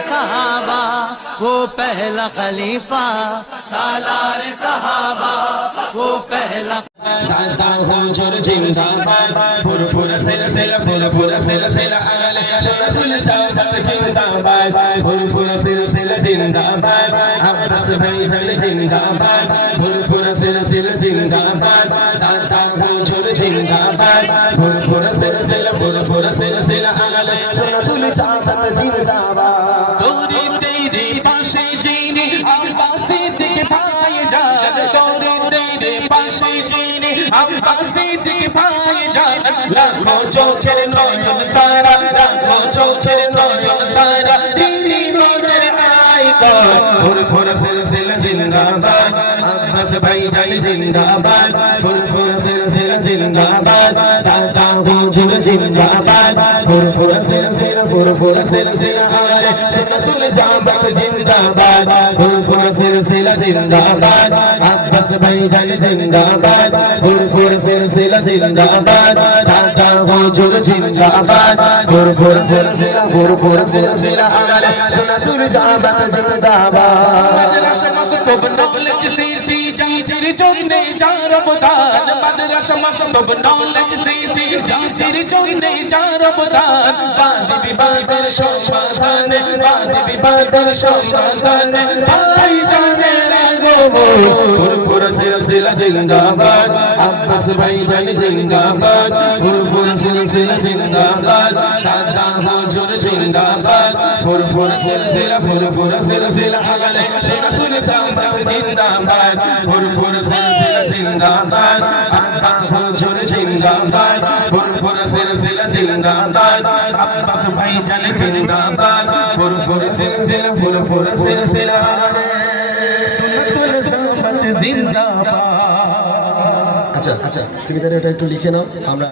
सहाबा वो पहला खलीफा सालार सहाबा वो पहला दादा हुजूर जिंदाबाद फुर फुर सिल सिल फुर फुर सिल सिल अगले सुन सुन जाओ सब जिंदाबाद फुर फुर सिल सिल जिंदाबाद अब्बास भाई जल जिंदाबाद फुर फुर सिल सिल जिंदाबाद दादा हुजूर जिंदाबाद फुर फुर सिल सिल फुर फुर सिल सिल अगले सुन सुन जाओ सब जिंदाबाद পাশে জিনি আব্বাসে দিকে পায়ে যান তেরি পাশে জিনি আব্বাসে দিকে পায়ে যান। লাখো চোখের নয়ন তারা লাখো চোখের নয়ন তারা দিদি মোদের আইকন ফুর ফুর সিলসিল জিন্দাবাদ, আব্বাস ভাই জান জিন্দাবাদ। ফুর ফুর সিলসিল জিন্দাবাদ ফুর ফুর সিলসিল সিলসিল সুন্নাতুল জামাত জিন্দাবাদ ফুর ফুর সিলসিল জিন্দাবাদ, আব্বাস ভাই জান জিন্দাবাদ ফুর ফুর সিলসিল জিন্দাবাদ, দাদা হুজুর জিন্দাবাদ ফুর ফুর সিলসিল ফুর ফুর সিলসিল আলে সুন্নাতুল জামাত জিন্দাবাদ। সিসি জাতির জন্যে যার অবদান, মাদ্রাসা মাসতব নলেজ সিসি জাতির জন্যে যার অবদান বাদি বিবাদের সমাধান বাদি বিবাদের সমাধান ভাই জানে রাগো সিলসিলা জিন্দাবাদ। আব্বাস ভাই জান জিন্দাবাদ। ফুরফুর সিলসিলা জিন্দাবাদ। দাদা হুজুর জিন্দাবাদ। ফুরফুর সিলসিলা ফুরফুর সিলসিলা সোনা শুনে চাঁদা জিন্দাবাদ। ফুরফুর সিলসিলা জিন্দাবাদ। দাদা হুজুর জিন্দাবাদ। ফুরফুর সিলসিলা জিন্দাবাদ। আব্বাস ভাই জান জিন্দাবাদ। ফুরফুর সিলসিলা ফুরফুর সিলসিলা আচ্ছা আচ্ছা তাহলে ওটা একটু লিখে নাও আমরা